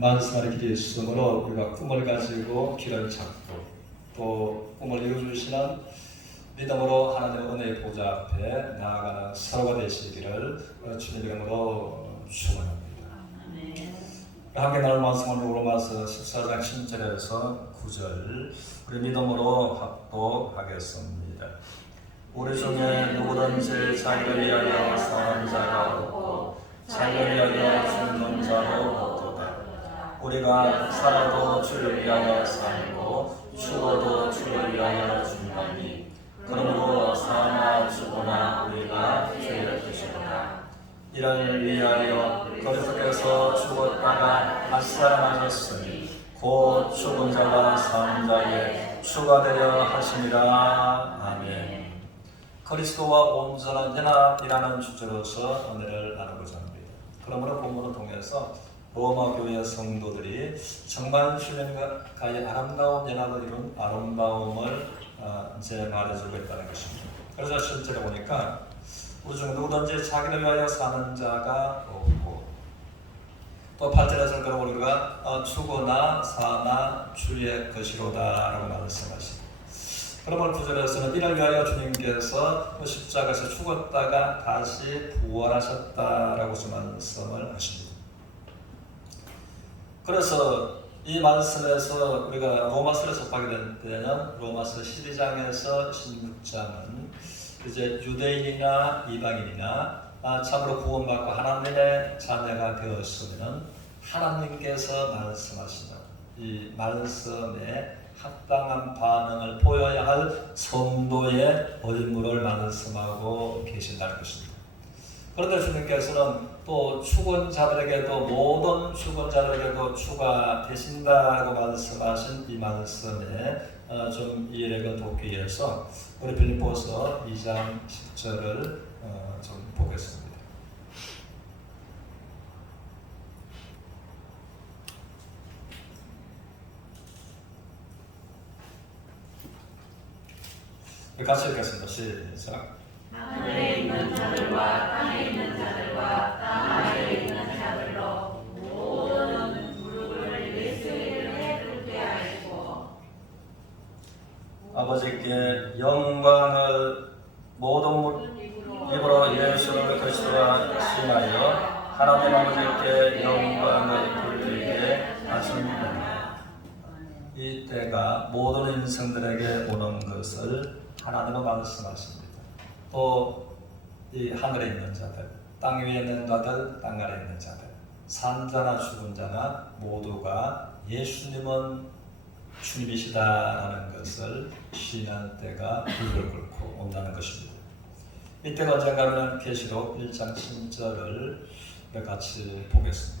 만성하는 길이 있으므로 우리가 꿈을 가지고 길을 찾고 또 꿈을 이루어주시는 믿음으로 하나님의 은혜의 보좌 앞에 나아가는 서로가 되시기를 주님 이름으로 축원합니다. 함께 나눌 말씀은 로마서 14장 10절에서 9절 우리 믿음으로 합독하겠습니다. 우리 중에 누구든지 자기를 위하여 사는 자가 없고 자기를 위하여 죽는 자도 없도다. 우리가 살아도 주를 위하여 살고 죽어도 주를 위하여 죽나니 그러므로 사나 죽으나 우리가 주의 뜻이로다. 이를 위하여 그리스도께서 죽었다가 다시 살아나셨으니 곧 죽은 자가 사는 자의 주가 되려 하심이라. 아멘. 그리스도와 온전한 연합이라는 주제로서 은혜를 나누고자 합니다. 그러므로 본문을 통해서 로마 교회 성도들이 정말 주님과의 아름다운 연합을 이룬 아름다움을 이제 말해주고 있다는 것입니다. 그래서 실제로 보니까 우리 중 누구든지 자기를 위하여 사는 자가 없고 또 8절에서 그럼 우리가 죽으나 사나 주의 것이로다 라고 말씀하십니다. 그러면 9절에서는 이를 위하여 주님께서 십자가에서 죽었다가 다시 부활하셨다라고 말씀을 하십니다. 그래서 이 말씀에서 우리가 로마서를 접하게 될 때는 로마서 12장에서 16장은 이제 유대인이나 이방인이나 참으로 구원받고 하나님의 자녀가 되었으면 하나님께서 말씀하시는 이 말씀에 합당한 반응을 보여야 할 성도의 의무를 말씀하고 계신다는 것입니다. 그런데 주님께서는 또 죽은 자들에게도 모든 죽은 자들에게도 주가 되신다고 말씀하신 이 말씀에 좀 이해를 돕기 위해서 우리 빌립보서 2장 10절을 좀 보겠습니다. 같이 읽겠습니다. 시작. 하늘에 있는 자들과 땅에 있는 자들과 땅 아래에 있는 자들로 모든 무릎을 예수의 이름에 꿇게 하시고 아버지께 영광을 모든 입으로 예수를 그리스도와 신하여 하나님 아버지께 영광을 돌리게 하십니다. 이 때가 모든 인생들에게 오는 것을 하나님은 말씀하십니다. 또 이 하늘에 있는 자들, 땅 위에 있는 자들, 땅 아래에 있는 자들, 산자나 죽은 자나 모두가 예수님은 주님이시다라는 것을 시인할 때가 무릎을 꿇고 온다는 것입니다. 이때가 언젠가는 계시록 1장 10절을 같이 보겠습니다.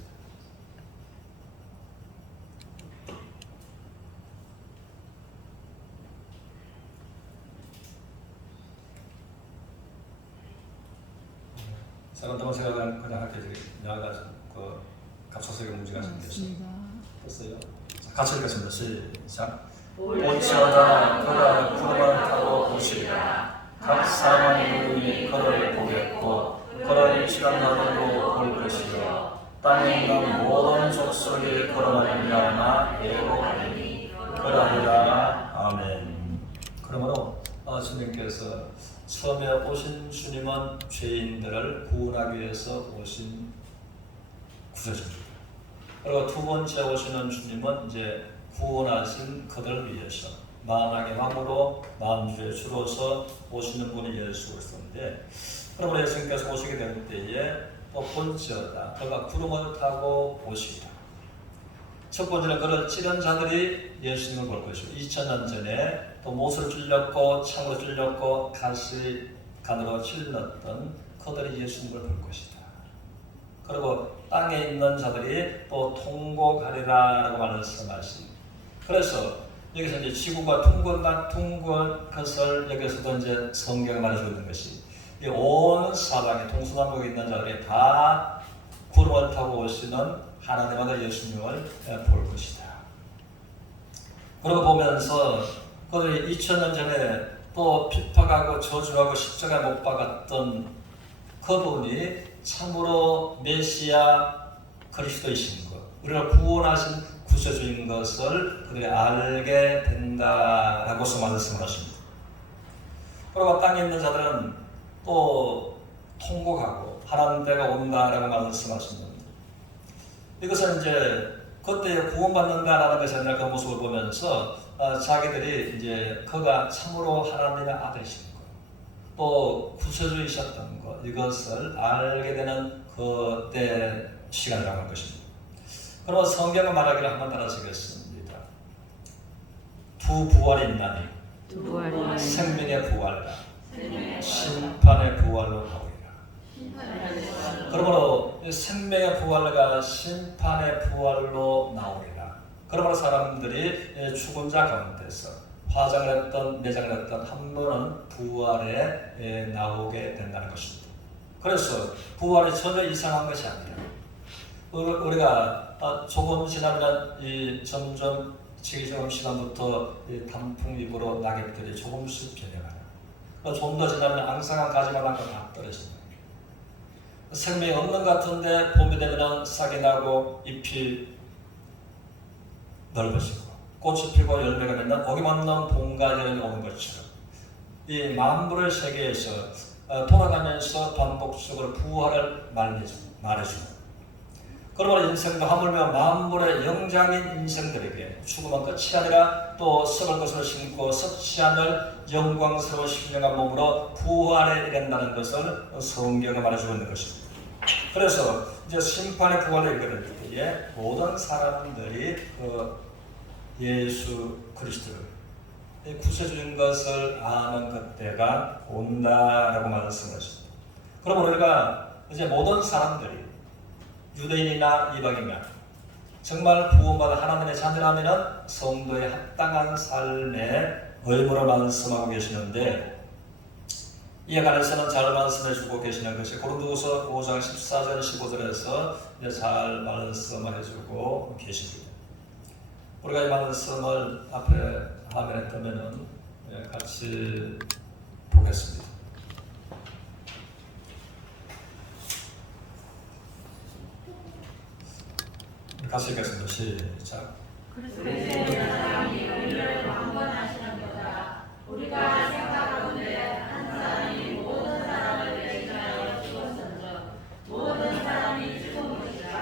잠깐만 제가 그냥 할게. 여기가 그 갑작스럽게 문제가 생겼어요. 됐어요? 같이 읽겠습니다. 시작. 올지어다 그가 구름을 타고 오시리라. 각 사람의 눈이 그를 보겠고 그를 시간하고 볼 것이요 땅에 있는 모든 족속이 그로 말미암아 예고하리니 그러하리라. 아멘. 그러므로 주님께서 처음에 오신 주님은 죄인들을 구원하기 위해서 오신 구세주입니다. 그리고 두 번째 오시는 주님은 이제 구원하신 그들을 위해서 만왕의 왕으로 만주의 주로서 오시는 분이 예수 그리스도인데, 그러므로 예수님께서 오시게 될 때에 또 본지어다 그가 구름을 타고 오시리라. 첫 번째는 그를 찌른 자들이 예수님을 볼 것이고 2000년 전에 또 못을 찔렸고 창으로 찔렸고 가시관으로 찔렀던 그들이 예수님을 볼 것이다. 그리고 땅에 있는 자들이 또 통곡하리라라고 말씀하십니다. 그래서 여기서 이제 지구가 둥근 것을 여기서도 이제 성경에 말해주고 있는 것이 온 사방에 동서남북에 있는 자들이 다 구름을 타고 오시는 하나님 아들 예수님을 볼 것이다. 그러고 보면서 그들이 2000년 전에 또 핍박하고 저주하고 십자가에 못 박았던 그분이 참으로 메시아 그리스도이신 것, 우리를 구원하신 구세주인 것을 그들이 알게 된다라고서 말씀하십니다. 그리고 땅에 있는 자들은 또 통곡하고 하나님 때가 온다라고 말씀하십니다. 이것은 이제 그때 구원받는다라는 것이 아니라 그 모습을 보면서 자기들이 이제 그가 참으로 하나님의 아들이신 것, 또 구세주이셨던 것, 이것을 알게 되는 그때 시간이라고 하는 것입니다. 그러면 성경은 말하기를 한번 따라서겠습니다. 두 부활이 있나니 생명의 부활과 심판의 부활로 나오리라. 그러므로 생명의 부활과 심판의 부활로 나오리라. 그러므로 사람들이 죽은 자 가운데서 화장을 했던 내장을 했던 한 번은 부활에 나오게 된다는 것입니다. 그래서 부활이 전혀 이상한 것이 아니라 우리가 조금 지나면 이 점점 지금 시간부터 이 단풍잎으로 낙엽들이 조금씩 변해가요. 좀 더 지나면 앙상한 가지만 한 거 다 떨어집니다. 생명이 없는 것 같은데 봄이 되면 싹이 나고 잎이 넓어지고 꽃이 피고 열매가 맺는 오기만 없는 봄과 여름이 오는 것처럼 이 만물의 세계에서 돌아가면서 반복적으로 부활을 말해주는, 그러므로 인생도 하물며 만물의 영장인 인생들에게 죽음은 끝이 아니라 또 썩을 것을 심고 썩지 않을 영광스러운 신령한 몸으로 부활에 이른다는 것을 성경에 말해주고 있는 것입니다. 그래서 이제 심판의 부활에 이르는 때에 모든 사람들이 예수 그리스도를 구세주인 것을 아는 그때가 온다라고 말씀하십니다. 그럼 우리가 이제 모든 사람들이 유대인이나 이방인이나 정말 구원받은 하나님의 자녀라면 성도의 합당한 삶의 의무를 말씀하고 계시는데, 이에 관해서는 잘 말씀해 주고 계시는 것이 고린도후서 5장 14절 15절에서 잘 말씀해 주고 계십니다. 우리가 이 말씀을 앞에 화면에 뜨면은 같이 보겠습니다. 같이 읽겠습니다. 시작. 그리스도의 사랑이 우리를 강권하시는보다 우리가 생각하건대 한 사람이 모든 사람을 대신하여 죽었은즉 모든 사람이 죽은 것이라.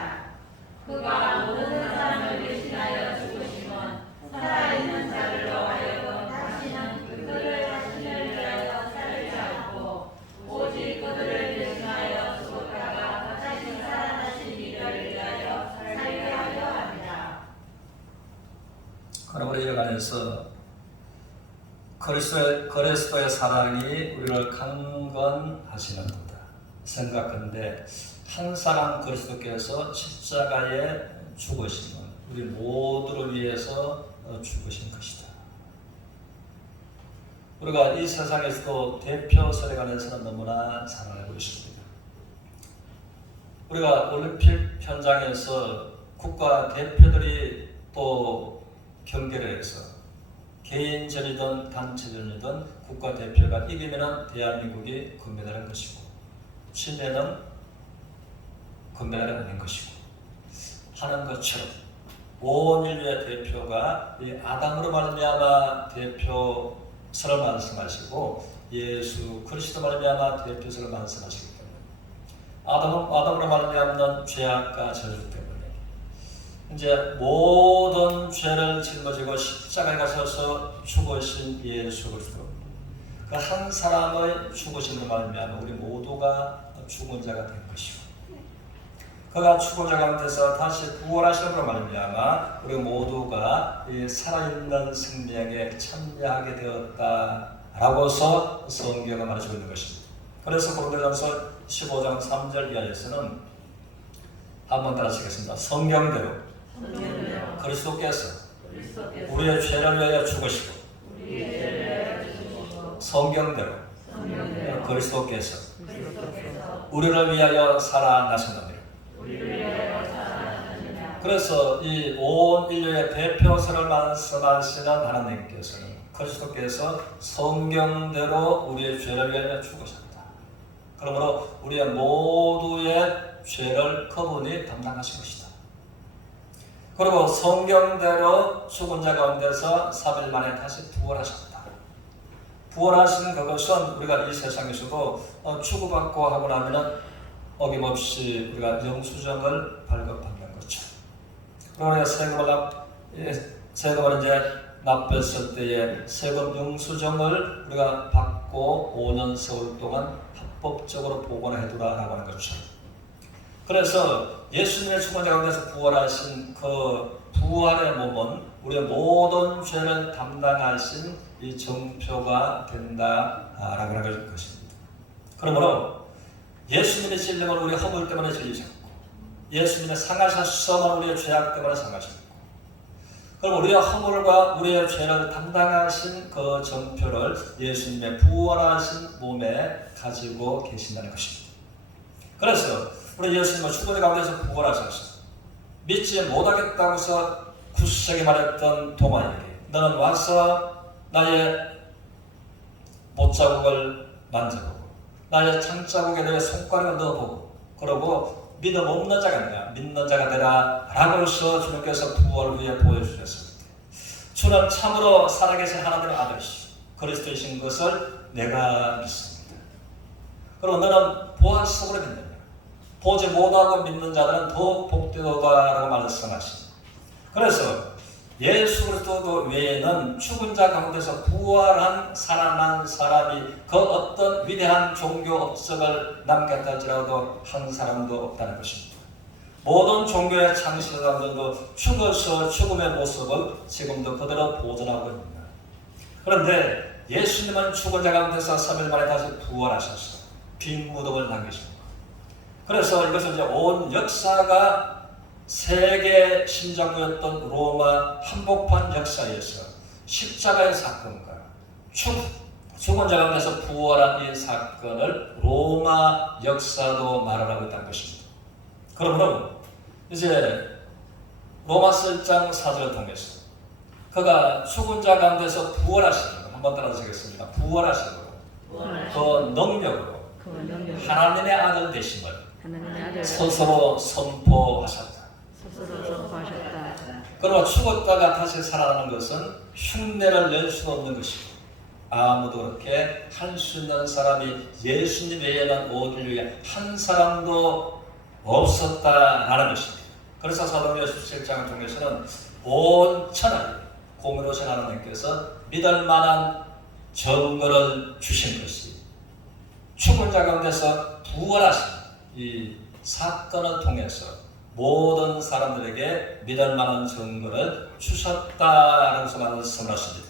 그가 모든 사람을 대신하여 죽으심은 살아있는 자들로 하여금 다시는 그들을 자신을 위하여 살지 않고 오직 그들을 대신하여 죽었다가 다시 살아나신 이를 위하여 살게 하려 합니다. 그러므로 이에 관해서 그리스도의 사랑이 우리를 강건하시는도다 생각한데, 한 사람 그리스도께서 십자가에 죽으심은 우리 모두를 위해서 죽으신 것이다. 우리가 이 세상에서도 대표설에 관해서는 너무나 잘 알고 있습니다. 우리가 올림픽 현장에서 국가 대표들이 또 경기를 해서 개인전이든 단체전이든 국가 대표가 이기면 대한민국이 금메달을 한 것이고, 지면은 금메달을 아닌 것이고 하는 것처럼 온 인류의 대표가 이 아담으로 말미암아 대표설을 말씀하시고 예수 그리스도 말미암아 대표설을 말씀하시기 때문에 아담으로 말미암는 죄악과 저주 때문에 이제 모든 죄를 짊어지고 십자가에 가셔서 죽으신 예수 그리스도, 그 한 사람의 죽으심으로 말미암아 우리 모두가 죽은 자가 된 것이고, 그가 죽은 자 가운데서 다시 부활하심으로 말미암아 우리 모두가 이 살아있는 생명에 참여하게 되었다라고서 성경을 말해주고 있는 것입니다. 그래서 고린도전서 15장 3절 이하에서는 한번 따라하시겠습니다. 성경대로 그리스도께서 우리의 죄를 위하여 죽으시고 성경대로 그리스도께서 우리를 위하여 살아나셨느니라. 그래서 이 온 인류의 대표설을 말씀하시는 하나님께서는 그리스도께서 성경대로 우리의 죄를 위하여 죽으셨다. 그러므로 우리의 모두의 죄를 그분이 담당하신 것이다. 그리고 성경대로 죽은 자 가운데서 3일 만에 다시 부활하셨다. 부활하신 그것은 우리가 이 세상에서도 추구받고 하고 나면은 어김없이 우리가 영수증을 발급받는 거죠. 그리고 우리가 세금을 이제 납부했을 때에 세금 영수증을 우리가 받고 5년 세월 동안 합법적으로 보관해두라라고 하는 거죠. 그래서 예수님의 죽은 자 가운데서 부활하신 그 부활의 몸은 우리의 모든 죄를 담당하신 이 정표가 된다라고 하는 것입니다. 그러므로 예수님의 찔림은 우리의 허물 때문에 찔리셨고, 예수님의 상하셨음은 우리의 죄악 때문에 상하셨고, 그럼 우리의 허물과 우리의 죄를 담당하신 그 정표를 예수님의 부활하신 몸에 가지고 계신다는 것입니다. 그래서 우리 예수님은 죽은 가운데서 부활하셔서 믿지 못하겠다고서 굳세게 말했던 도마에게 너는 와서 나의 못자국을 만져보고 나의 창자국에 너의 손가락을 넣어보고 그러고 믿음 없는 자가 아니라 믿는 자가 되라 라고 해서 주님께서 부활 후에 보여주셨습니다. 주는 참으로 살아계신 하나님의 아들이시오 그리스도이신 것을 내가 믿습니다. 그리고 너는 보았음으로 믿느냐 보지 못하고 믿는 자들은 더욱 복되도다라고 말씀하십니다. 그래서 예수 그리스도 외에는 죽은 자 가운데서 부활한 살아난 사람이 그 어떤 위대한 종교 업적을 남겼다 할지라도 한 사람도 없다는 것입니다. 모든 종교의 창시자들도 죽어서 죽음의 모습을 지금도 그대로 보존하고 있습니다. 그런데 예수님은 죽은 자 가운데서 3일 만에 다시 부활하셔서 빈 무덤을 남기십니다. 그래서 이것은 이제 온 역사가 세계 심장부였던 로마 한복판 역사에서 십자가의 사건과 죽은 자 가운데서 부활한 이 사건을 로마 역사도 말하고 있다는 것입니다. 그러므로 이제 로마서 1장 4절을 통해서 그가 죽은 자 가운데서 부활하시는 것 한번 따라하시겠습니다. 부활하시는 것 그 능력으로 하나님의 아들 되심을 스스로 선포하셨다. 그러나 죽었다가 다시 살아나는 것은 흉내를 낼 수 없는 것이고 아무도 그렇게 할 수 있는 사람이 예수님 외에는 어디를 위해 한 사람도 없었다라는 것입니다. 그래서 사도행전 17장을 통해서는 온 천하에 공의로우신 하나님께서 믿을 만한 증거를 주신 것이 죽은 자 가운데서 부활하신 이 사건을 통해서 모든 사람들에게 믿을 만한 증거를 주셨다라고 말씀을 하십니다.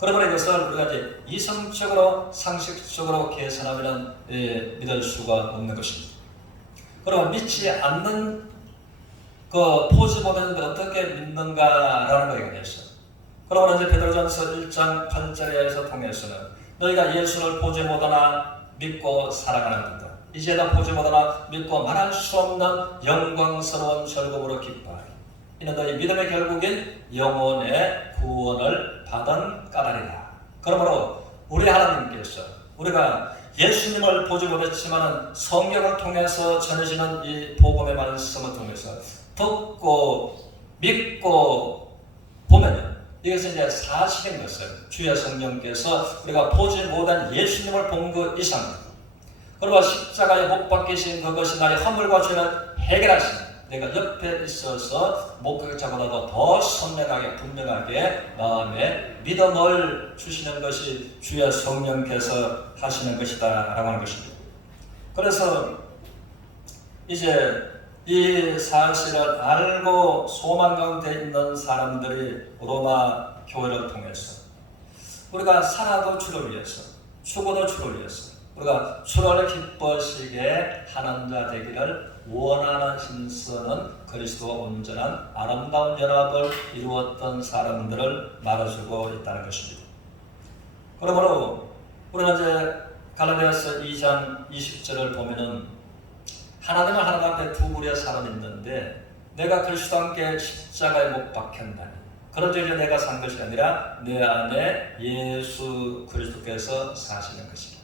그러므로 이것을 우리가 이제 이성적으로 상식적으로 계산하면 믿을 수가 없는 것입니다. 그러면 믿지 않는 그 보지 못하는데 어떻게 믿는가라는 것에 대해서 그러면 이제 베드로전서 1장 8절에서 통해서는 너희가 예수를 보지 못하나 믿고 살아가는도다. 이제는 보지 못하나 믿고 말할 수 없는 영광스러운 즐거움으로 기뻐하리. 이는 너희 믿음의 결국인 영혼의 구원을 받은 까닭이다. 그러므로 우리 하나님께서 우리가 예수님을 보지 못했지만 성경을 통해서 전해지는 이 복음의 말씀을 통해서 듣고 믿고 보면 이것은 이제 사실인 것을 주의 성령께서 우리가 보지 못한 예수님을 본 그 이상 그리고 십자가에 못 박히신 그것이 나의 허물과 죄를 해결하신 내가 옆에 있어서 목격자보다도 더 선명하게 분명하게 마음에 믿음을 주시는 것이 주의 성령께서 하시는 것이다 라고 하는 것입니다. 그래서 이제 이 사실을 알고 소망 가운데 있는 사람들이 로마 교회를 통해서 우리가 살아도 주를 위해서 죽어도 주를 위해서 우리가 주를 기뻐하시게 하는 자 되기를 원하는 힘쓰는 그리스도와 온전한 아름다운 연합을 이루었던 사람들을 말해주고 있다는 것입니다. 그러므로 우리는 이제 갈라디아서 2장 20절을 보면은 하나님은 하나님 앞에 두 무리의 사람이 있는데 내가 그리스도와 함께 십자가에 못 박혔나니 그런즉 이제 내가 산 것이 아니라 내 안에 예수 그리스도께서 사시는 것이다.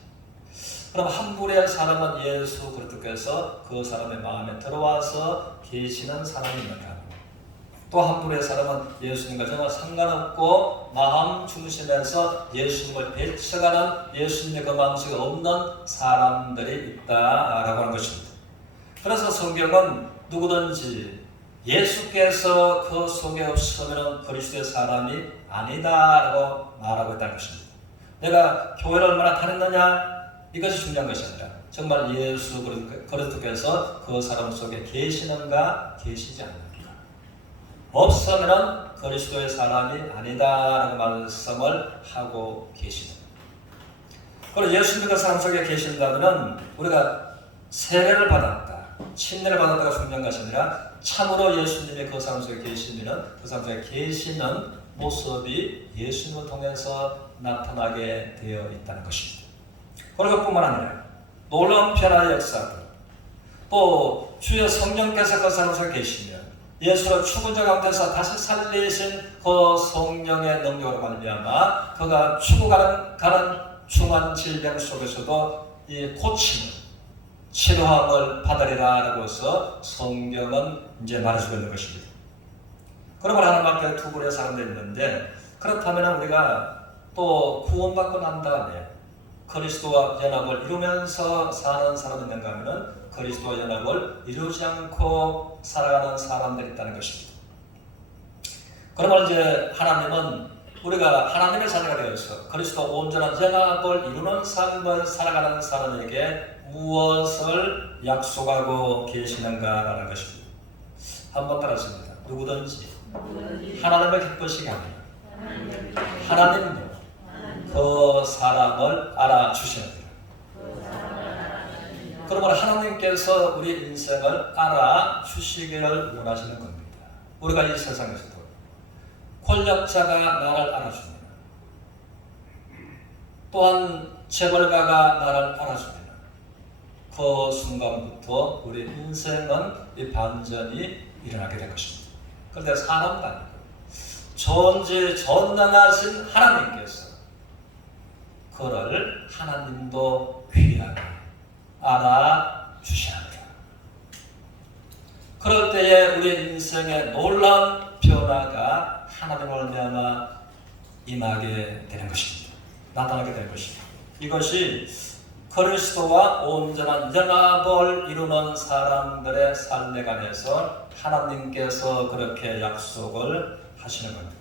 그럼 한 무리의 사람은 예수 그리스도께서 그 사람의 마음에 들어와서 계시는 사람이 있는가? 또 또 한 부류의 사람은 예수님과 전혀 상관없고 마음 중심에서 예수님을 배척하는 예수님의 그 마음속에 없는 사람들이 있다라고 하는 것입니다. 그래서 성경은 누구든지 예수께서 그 속에 없으면 그리스도의 사람이 아니다라고 말하고 있다는 것입니다. 내가 교회를 얼마나 다녔느냐 이것이 중요한 것이 아니라 정말 예수 그리스도께서 그 사람 속에 계시는가 계시지 않는가 없으면 그리스도의 사람이 아니다라고 말씀을 하고 계십니다. 그리고 예수님이 그 사람 속에 계신다면 우리가 세례를 받았다, 침례를 받았다가 중요한 것이 아니라 참으로 예수님이 그 사람 속에 계시면 그 사람 속에 계시는 모습이 예수님을 통해서 나타나게 되어 있다는 것입니다. 그리고 그뿐만 아니라 놀라운 변화의 역사들, 또 주의 성령께서 그 사람 속에 계시면 예수를 죽은 자 가운데서 다시 살리신 그 성령의 능력으로 말미암아 그가 죽어가는 중한 질병 속에서도 이 고침을 치료함을 받으리라라고 해서 성경은 이제 말해주고 있는 것입니다. 그러면 하나님께 두 부류의 사람들이 있는데, 그렇다면 우리가 또 구원받고 난 다음에 그리스도와 연합을 이루면서 사는 사람이 있는가 하면 그리스도와 연합을 이루지 않고 살아가는 사람들이 있다는 것입니다. 그러면 이제 하나님은 우리가 하나님의 자녀가 되어서 그리스도와 온전한 연합을 이루는 삶을 살아가는 사람에게 무엇을 약속하고 계시는가라는 것입니다. 한번 따라하십니다. 누구든지 하나님을 기쁘시게 하면 하나님도 그 사람을 알아주시느니라. 그러므로 하나님께서 우리 인생을 알아주시기를 원하시는 겁니다. 우리가 이 세상에서도 권력자가 나를 알아주면, 또한 재벌가가 나를 알아주면 그 순간부터 우리 인생은 이 반전이 일어나게 될 것입니다. 그런데 사람도 아니고 존재 전능하신 하나님께서 그를 하나님도 귀하게 알아주시합니다. 그럴 때에 우리 인생의 놀라운 변화가 하나님을 말미암아 임하게 되는 것입니다. 나타나게 되는 것입니다. 이것이 그리스도와 온전한 연합을 이루는 사람들의 삶에 관해서 하나님께서 그렇게 약속을 하시는 겁니다.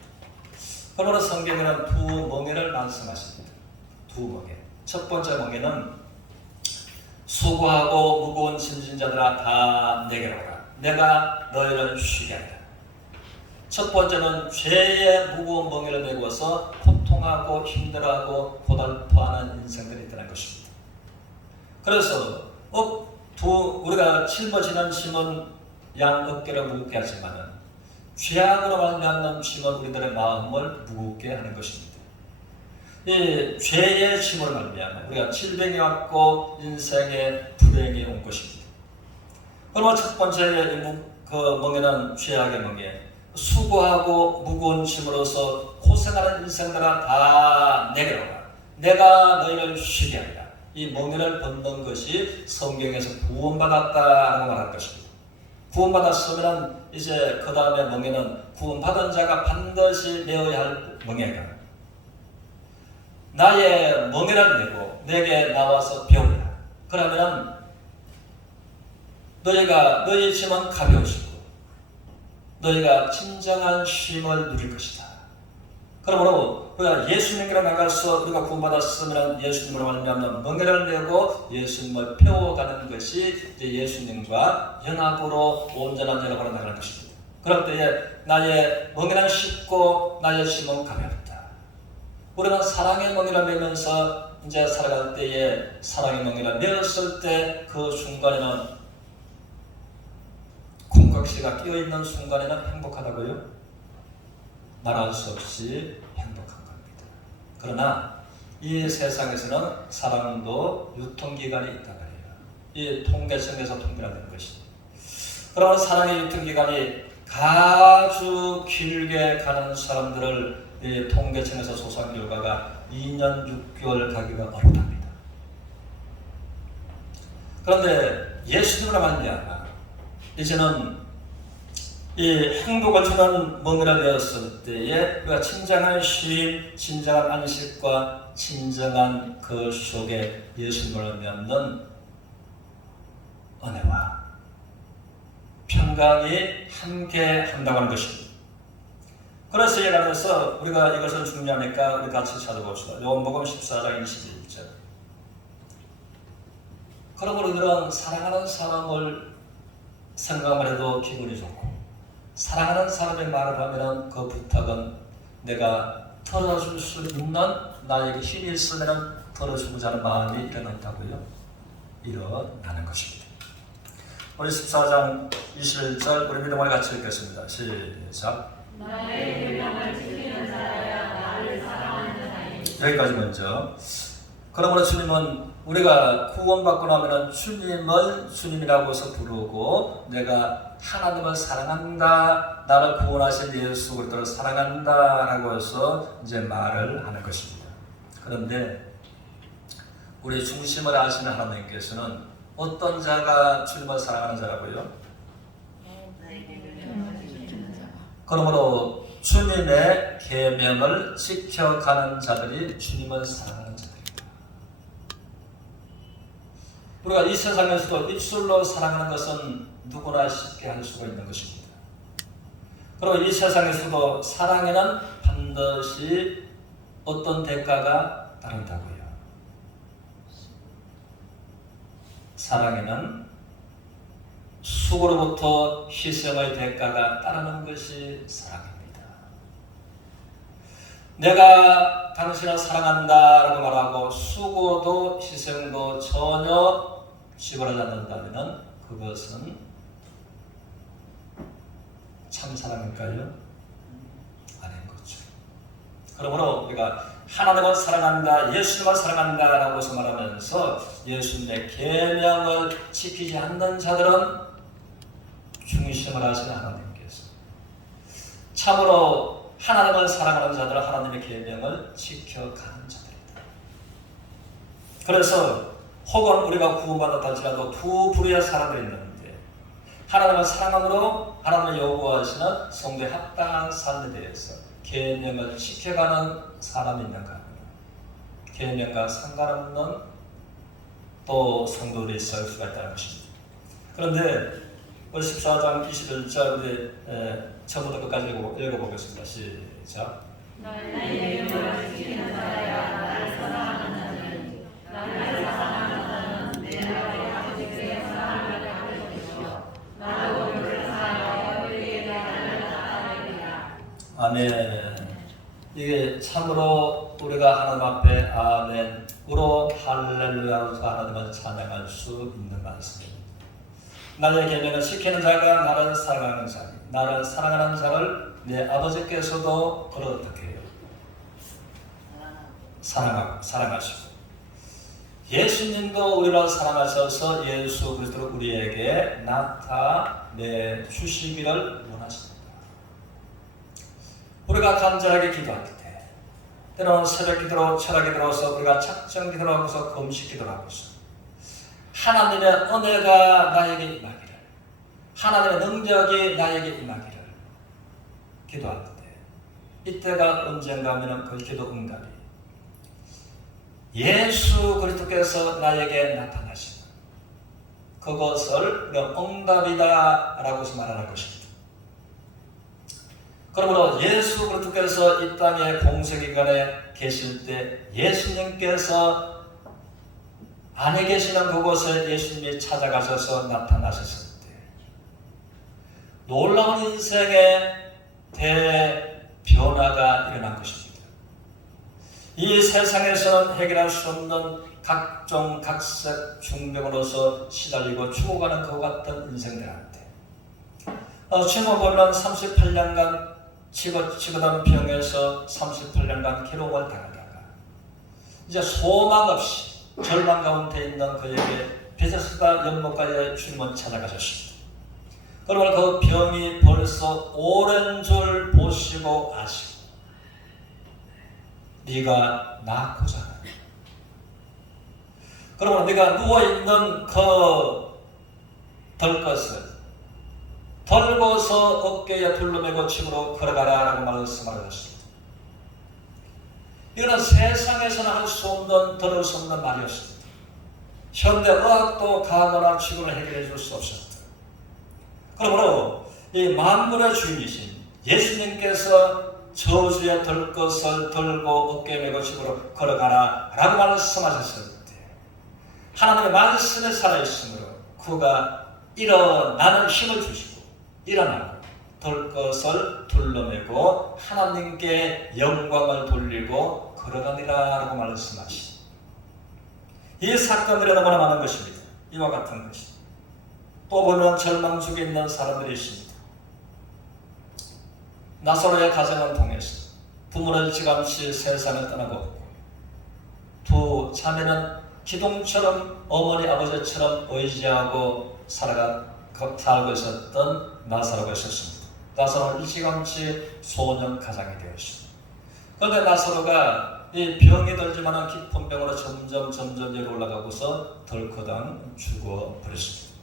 그러므로 성경에는 두 멍에를 말씀하십니다. 두 멍에. 첫 번째 멍에는 수고하고 무거운 짐진 자들아 다 내게로 오라. 내가 너희를 쉬게 하리라. 첫 번째는 죄의 무거운 멍에를 메고서 고통하고 힘들어하고 고달퍼하는 인생들이 있다는 것입니다. 그래서 우리가 짊어지는 짐은 양 어깨를 무겁게 하지만 죄악으로 말미암는 짐은 우리들의 마음을 무겁게 하는 것입니다. 이 죄의 짐을 말미암아 우리가 질병이 왔고 인생의 불행이 온 것입니다. 그러면 첫 번째 그 멍에는 죄악의 멍에, 수고하고 무거운 짐으로서 고생하는 인생들아 다 내게로 오라. 내가 너희를 쉬게 하리라. 이 멍에를 벗는 것이 성경에서 구원받았다라고 말할 것입니다. 구원받았으면 이제 그 다음에 멍에는 구원받은 자가 반드시 메어야 할 멍에가, 나의 멍에를 메고 내게 나와서 배우라. 그러면 너의 짐은 가벼우시고 너희가 진정한 쉼을 누릴 것이다. 그러므로 우리가 예수님께로 나가서 우리가 구원받았으면 예수님으로 말미암는 멍에를 메고 예수님을 배워가는 것이 이제 예수님과 연합으로 온전한 연합으로 나가는 것입니다. 그럴 때에 나의 멍에는 쉽고 나의 짐은 가볍다. 우리는 사랑의 멍에를 메면서 이제 살아갈 때에 사랑의 멍에를 메었을 때 그 순간에는 콩깍지가 끼어있는 순간에는 행복하다고요? 말할 수 없이 행복한 겁니다. 그러나 이 세상에서는 사랑도 유통기간이 있다고 해요. 이 통계청에서 통계하는 것입니다. 그러면 사랑의 유통기간이 아주 길게 가는 사람들을 이 통계청에서 조사한 결과가 2년 6개월 가기가 어렵답니다. 그런데 예수님으로 말미암아 이제는 이 행복을 주는 먹이가 되었을 때에 우리가 진정한 쉼, 진정한 안식과 진정한 그 속에 예수님을 맺는 은혜와 평강이 함께 한다고 하는 것입니다. 그래서 이 안에서 우리가 이것은 중요하니까 우리 같이 찾아봅시다. 요한복음 14장 21절. 그러므로 우리는 사랑하는 사람을 생각만 해도 기분이 좋고, 사랑하는 사람의 말을 하면 그 부탁은 내가 들어줄 수 있는, 나에게 힘이 있으면 들어주고자 하는 마음이 일어난다고요. 일어나는 것입니다. 우리 14장 21절 우리 믿음을 같이 읽겠습니다. 시작. 나의 계명을 지키는 자라야 나를 사랑하는 자니. 여기까지 먼저. 그러므로 주님은 우리가 구원받고 나면 주님을 주님이라고 해서 부르고, 내가 하나님을 사랑한다, 나를 구원하신 예수 그리스도를 사랑한다 라고 해서 이제 말을 하는 것입니다. 그런데 우리 중심을 아시는 하나님께서는 어떤 자가 주님을 사랑하는 자라고요? 그러므로 주님의 계명을 지켜가는 자들이 주님을 사랑하는 자들입니다. 우리가 이 세상에서도 입술로 사랑하는 것은 누구나 쉽게 할 수가 있는 것입니다. 그리고 이 세상에서도 사랑에는 반드시 어떤 대가가 따른다고요. 사랑에는 수고로부터 희생의 대가가 따르는 것이 사랑입니다. 내가 당신을 사랑한다라고 말하고 수고도 희생도 전혀 지불하지 않는다면 그것은 참 사랑일까요? 아닌 거죠. 그러므로 우리가 하나님을 사랑한다, 예수님을 사랑한다라고 해서 말하면서 예수님의 계명을 지키지 않는 자들은 중심을 하시는 하나님께서 참으로 하나님을 사랑하는 자들은 하나님의 계명을 지켜가는 자들이다. 그래서 혹은 우리가 구원받았다 할지라도 두 부류의 사람들이 있는데, 하나님을 사랑함으로 하나님을 요구하시는 성도의 합당한 삶에 대해서 계명을 지켜가는 사람이 있는가? 계명과 상관없는 또 성도들이 있을 수가 있다는 것입니다. 그런데 우리 14장 21절 우리 처음부터 끝까지 읽어보겠습니다. 시작. 나의 계명을 지키는 자라야 나를 사랑하는 자니, 나를 사랑하는 자는 내 아버지의 사랑을 받을 것이요 나도 그를 사랑하여 그에게 나를 나타내리라. 아멘. 이게 참으로 우리가 하나님 앞에 아멘으로 할렐루야로 하나님을 찬양할 수 있는 말씀입니다. 나의 계명을 지키는 자가 나를 사랑하는 자니, 나를 사랑하는 자를 내 아버지께서도 그를 어떻게 해요? 사랑하시고, 예수님도 우리를 사랑하셔서 예수 그리스도를 우리에게 나타내 주시기를 원하십니다. 우리가 간절하게 기도할 때, 때로는 새벽 기도로 철학이 들어서 우리가 작정 기도를 하고서 금식 기도를 하고서 하나님의 은혜가 나에게 임하기를, 하나님의 능력이 나에게 임하기를 기도할 때, 이때가 언젠가 하면 그 기도 응답이 예수 그리스도께서 나에게 나타나시는 그것을 우리가 응답이다 라고 해서 말하는 것입니다. 그러므로 예수 그리스도께서 이 땅의 공생기간에 계실 때 예수님께서 안에 계시는 그곳에 예수님이 찾아가셔서 나타나셨을 때 놀라운 인생의 대변화가 일어난 것입니다. 이 세상에서는 해결할 수 없는 각종 각색 중병으로서 시달리고 죽어가는 것 같은 인생들한테 지금 보면 38년간 치거던 병에서 38년간 괴로움을 당하다가 이제 소망 없이 절망 가운데 있는 그에게 베데스다 연못가에 주님은 찾아가셨습니다. 그러면 그 병이 벌써 오랜 줄 보시고 아시고 네가 낫고자 하라. 그러면 네가 누워있는 그 덜것을 덜고서 어깨에 둘러매고 집으로 걸어가라라고 말씀하셨습니다. 이거는 세상에서는 할 수 없는, 들을 수 없는 말이었습니다. 현대 의학도 가거나 치고는 해결해 줄 수 없었다. 그러므로 이 만물의 주인이신 예수님께서 저주에 들 것을 들고 어깨에 메고 집으로 걸어가라 라고 말씀하셨을 때 하나님의 말씀에 살아있으므로 그가 일어나는 힘을 주시고 일어나고 들 것을 둘러매고 하나님께 영광을 돌리고 걸어가니라 라고 말씀하시니 이 사건들이 너무나 많은 것입니다. 이와 같은 것입니다. 또 보면 절망 중에 있는 사람들이 있습니다. 나사로의 가정을 통해서 부모를 일찌감치 세상을 떠나고 두 자매는 기둥처럼 어머니 아버지처럼 의지하고 살고 있었던 나사로가 있었습니다. 나사로는 일찌감치 소년 가장이 되었습니다. 그런데 나사로가 이 병이 들지만 깊은 병으로 점점 위로 올라가고서 덜커당 죽어버렸습니다.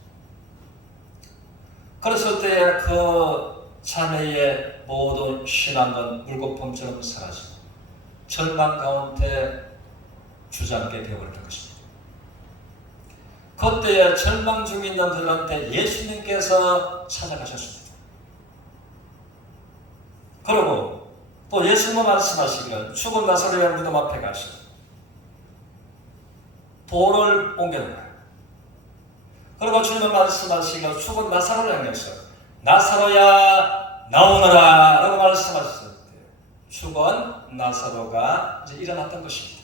그랬을 때에 그 자매의 모든 신앙은 물거품처럼 사라지고 절망 가운데 주저앉게 되어버렸던 것입니다. 그때에 절망 중에 있는 그들한테 예수님께서 찾아가셨습니다. 그리고 또 예수님은 말씀하시기를 죽은 나사로의 무덤 앞에 가서 돌을 옮겨놓으라. 그리고 주님은 말씀하시기를 죽은 나사로를 향해서 나사로야 나오너라 라고 말씀하셨을 때 죽은 나사로가 이제 일어났던 것입니다.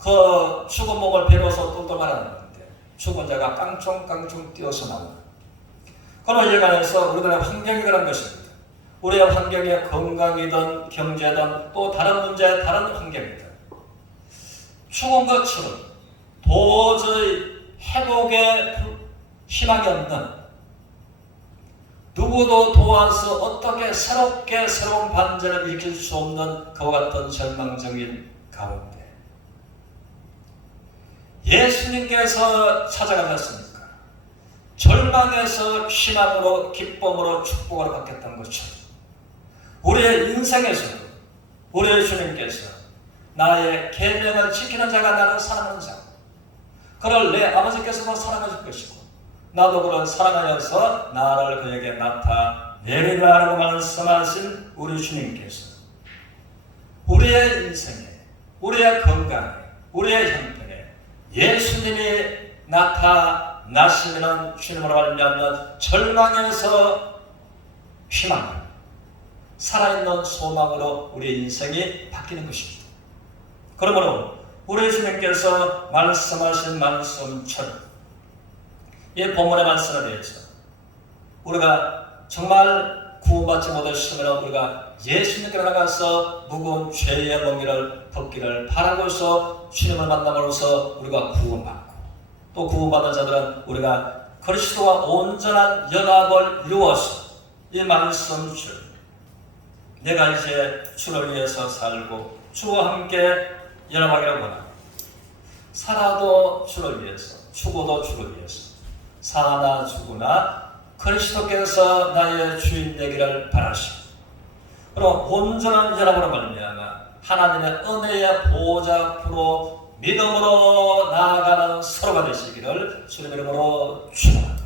그 죽은 몸을 베려서 똘똘 말았는데 죽은 자가 깡총깡총 뛰어서 나옵니다. 그런 일관해서 우리들의 환경이 그런 것입니다. 우리의 환경이 건강이든 경제든 또 다른 문제, 다른 환경이든 죽은 것처럼 도저히 회복의 희망이 없는 누구도 도와서 어떻게 새롭게 새로운 반전을 일으킬 수 없는 그와 같은 절망적인 가운데 예수님께서 찾아가셨습니까? 절망에서 희망으로 기쁨으로 축복을 받겠다는 것처럼 우리의 인생에서도 우리의 주님께서 나의 계명을 지키는 자가 나를 사랑하는 자 그를 내 아버지께서도 사랑하실 것이고 나도 그를 사랑하여서 나를 그에게 나타내리라고 말씀하신 우리 주님께서 우리의 인생에 우리의 건강에 우리의 형편에 예수님이 나타나시면 주님으로 말미암아 절망에서 희망 살아있는 소망으로 우리의 인생이 바뀌는 것입니다. 그러므로 우리 주님께서 말씀하신 말씀처럼 이 본문의 말씀에 대해서 우리가 정말 구원받지 못했으면 우리가 예수님께 나가서 무거운 죄의 멍에를 벗기를 바라고서 주님을 만남으로써 우리가 구원받고 또 구원받은 자들은 우리가 그리스도와 온전한 연합을 이루어서 이 말씀줄 내가 이제 주를 위해서 살고 주와 함께 연합하기를 원합니다. 살아도 주를 위해서 죽어도 주를 위해서 사나 죽으나 그리스도께서 나의 주인 되기를 바라시고 그럼 온전한 연합으로 말미암아 하나님의 은혜의 보좌 앞으로 믿음으로 나아가는 서로가 되시기를 주님의 이름으로 축원합니다.